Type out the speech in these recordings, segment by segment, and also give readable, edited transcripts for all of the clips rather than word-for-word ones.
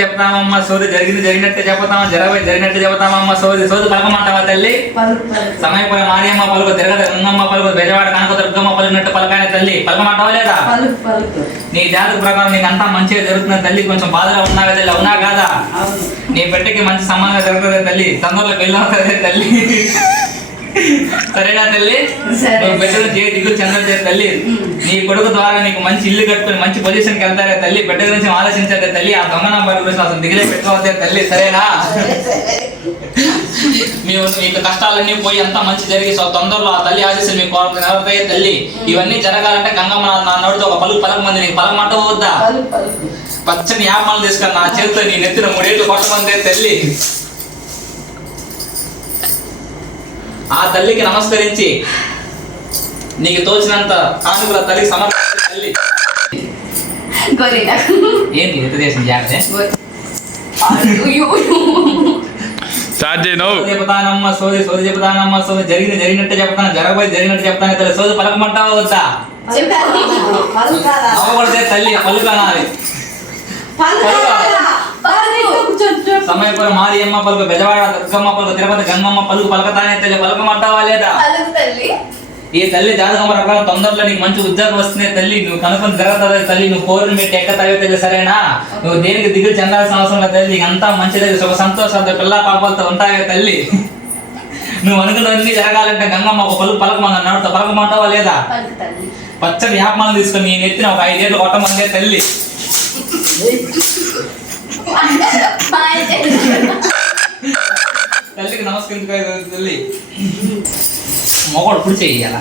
చెప్తామమ్మా సోది జరిగింది జరిగినట్టే చెప్తామా జరిగినట్టు చెప్తామమ్మా సోది పలకమంటావా తల్లి సమయపోయి మారియమ్మ పలుకు తిరగదు గంగమ్మ పలుకు బెజవాడ కనక దుర్గమ్మ పలుకున్నట్టు పలకాయ తల్లి పలకమంటావా లేదా నీ జాతక ప్రకారం నీకు అంతా మంచిగా జరుగుతున్న తల్లి కొంచెం బాధగా ఉన్నావే తల్లి అవునా కాదా నీ బిడ్డకి మంచి సంబంధంగా జరుగుతుంది తల్లి తొందరలో పెళ్ళి అవుతుంది తల్లి సరేనా తల్లి నువ్వు బిడ్డను దిగులు చెందలే తల్లి నీ కొడుకు ద్వారా నీకు మంచి ఇల్లు కట్టుకుని మంచి పొజిషన్కి వెళ్తారే తల్లి బిడ్డ గురించి ఆలోచించే తల్లి ఆ దొంగ నంబర్ గురించి అసలు దిగులే పెట్టుకోవద్దే తల్లి సరేనా మీకు కష్టాలన్నీ పోయి అంతా మంచి జరిగి తొందరలో ఆ తల్లి ఆశీస్సులు మీకు నెరవేరే తల్లి ఇవన్నీ జరగాలంటే గంగమ్మ నా నోటితో ఒక పలుకు మంది నీకు పలకమంట వద్దా పచ్చని యాపాలు తీసుకొని నా చేతితో నీ నెత్తిన 3 ఏళ్ళు కొట్టమందే తల్లి ఆ తల్లికి నమస్కరించి నీకు తోచినంత కానుకల తల్లికి సమర్పించే తల్లి ఏంటి ఎంత చేసింది చెప్తానమ్మా సోది చెప్తానమ్మా సోది జరిగినట్టు చెప్తాను జరిగినట్టు చెప్తాను తల్లి సోది పలకమంటావా వద్దా నవ్వకూడదే తల్లి పలుకనాలి సమయపురం మారియమ్మ పలుకు బెజవాడ దుర్గమ్మ పలుకు తిరుపతి గంగమ్మ పలుకు పలకతానే తల్లి పలకమంటావా లేదా ఈ తల్లి జాతకం ప్రకారం తొందరలో నీకు మంచి ఉద్యోగం వస్తుంది తల్లి నువ్వు కనుక్కొని జరుగుతుంది తల్లి నువ్వు కోరిన పెట్టి ఎక్కతావే తల్లి సరేనా నువ్వు దేనికి దిగులు చెందాల్సిన అవసరం లేదు తల్లి నీకు అంతా మంచిదే సుఖ సంతోషాలతో పిల్ల పాపాలతో ఉంటావే తల్లి నువ్వు అనుకున్నవన్నీ జరగాలంటే గంగమ్మ ఒక పలుకు పలకమన్నా నడుతో పలకమంటావా లేదా పచ్చని యాపమాలను తీసుకొని నేను ఎత్తిన ఒక 5 ఏళ్ళు కొట్టమందే తల్లి తల్లికి నమస్కరించుకో తల్లి మొగడు పుడి చెయ్యాల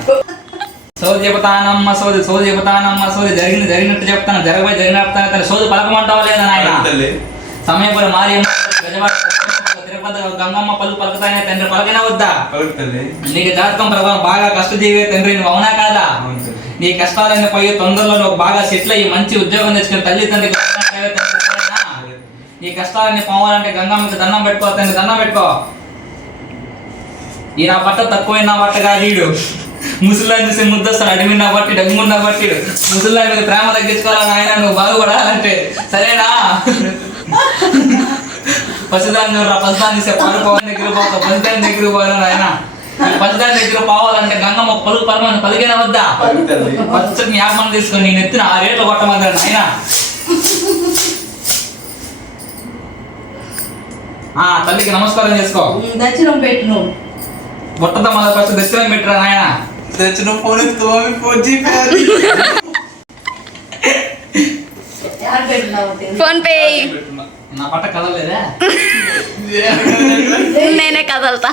సోది చెబుతానమ్మ సోది జరిగినట్టు చెప్తాను జరిగినట్టు తల్లి సోది పలకమంటావా లేదా నాయన సమయపురం మారియమ్మ తిరుపతి గంగమ్మ పలుకు పలకతానే తండ్రి పలకనే వద్దా నీకు జాతకం ప్రకారం బాగా కష్టజీవే తండ్రి నువ్వు అవునా కాదా నీ కష్టాలన్నీ పోయి తొందరలో నువ్వు బాగా సెటిల్ అయ్యి మంచి ఉద్యోగం తెచ్చుకుని తల్లి తండ్రికి నీ కష్టాలన్నీ పోవాలంటే గంగమ్మకి దండం పెట్టుకో తండ్రి దండం పెట్టుకో ఈ నా బట్ట తక్కువైన బట్ట కాదు ముసలాన్ని చూసి ముద్దొస్తాడు అడిమిన్నా బట్టి డగ్గున్నా బట్టిడు ముసలాన్ని మీద ప్రేమ తగ్గించుకోవాలని ఆయన నువ్వు బాగుపడాలంటే సరేనా పసిదాన్ని పసిదాన్ని చూసే పడుకోవాలని దగ్గర పోతా పసిదాన్ని దగ్గర పోవాలని ఆయన పసిదాని దగ్గర పోవాలంటే గంగమ్మ పలుకు పరమని పలికిన వద్దా పచ్చని యాపం తీసుకొని నేను ఎత్తిన 6 ఏళ్ళు కొట్టమంటాడు ఆయన తల్లికి నమస్కారం చేసుకో దర్శనం పెట్టు బుట్టతో మళ్ళీ ఫస్ట్ దర్శనం పెట్టరా నాయన దర్శనం ఫోన్ పే నా పట్ట కదలేదా నేనే కదలతా